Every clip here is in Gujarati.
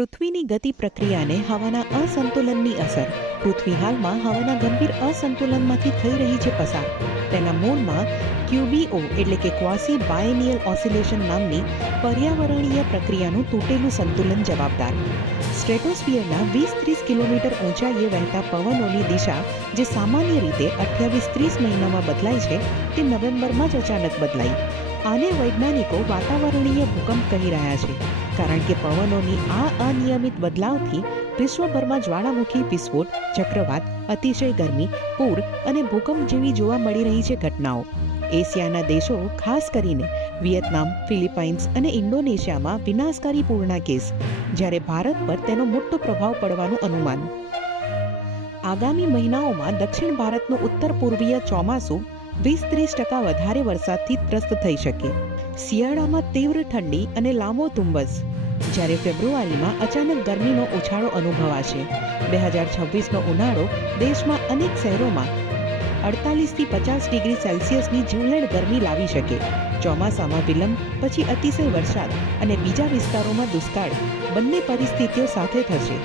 પૃથ્વીની ગતિ પ્રક્રિયાને હવાના અસંતુલનની અસર. પૃથ્વી હાલમાં હવાના ગંભીર અસંતુલનમાંથી થઈ રહી છે પસાર. તેના મૂળમાં QBO એટલે કે ક્વાસી બાયનિયલ ઓસિલેશન નામની પર્યાવરણીય પ્રક્રિયાનું તૂટેલું સંતુલન જવાબદાર. સ્ટ્રેટોસ્ફિયરના 20-30 કિલોમીટર ઊંચાઈએ વહેતા પવનોની દિશા જે સામાન્ય રીતે 28-30 મહિનામાં બદલાય છે તે નવેમ્બરમાં જ અચાનક બદલાઈ. આને વૈજ્ઞાનિકો વાતાવરણીય ભૂકંપ કહી રહ્યા છે, કારણ કે પવનોની આ અનિયમિત બદલાવથી વિશ્વભરમાં જ્વાળામુખી વિસ્ફોટ, ચક્રવાત, અતિશય ગરમી, પૂર અને ભૂકંપ જેવી જોવા મળી રહી છે ઘટનાઓ. એશિયાના દેશો, ખાસ કરીને વિયેતનામ, ફિલિપાઇન્સ અને ઇન્ડોનેશિયામાં વિનાશકારી પૂરના કેસ, જ્યારે ભારત પર તેનો મોટો પ્રભાવ પડવાનું અનુમાન. આગામી મહિનાઓમાં દક્ષિણ ભારતનું ઉત્તર પૂર્વીય ચોમાસું 20-30% વધારે વરસાદથી ત્રસ્ત થઈ શકે. શિયાળામાં તીવ્ર ઠંડી અને લાંબો ધુમ્મસ, જ્યારે ફેબ્રુઆરીમાં અચાનક ગરમીનો ઉછાળો અનુભવાશે. 2026નો ઉનાળો દેશમાં અનેક શહેરોમાં 48થી 50 ડિગ્રી સેલ્સિયસની જીવલેણ ગરમી લાવી શકે. ચોમાસામાં વિલંબ, પછી અતિશય વરસાદ અને બીજા વિસ્તારોમાં દુષ્કાળ બંને પરિસ્થિતિઓ સાથે થશે.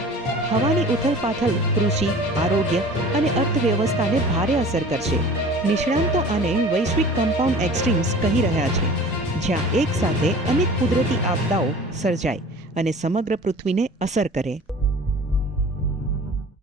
હવાની ઉથલપાથલ કૃષિ, આરોગ્ય અને અર્થવ્યવસ્થાને ભારે અસર કરશે. નિષ્ણાંતો આને વૈશ્વિક કમ્પાઉન્ડ એક્સ્ટ્રીમ્સ કહી રહ્યા છે, જ્યાં એક સાથે અનેક કુદરતી આપદાઓ સર્જાય અને સમગ્ર પૃથ્વીને અસર કરે.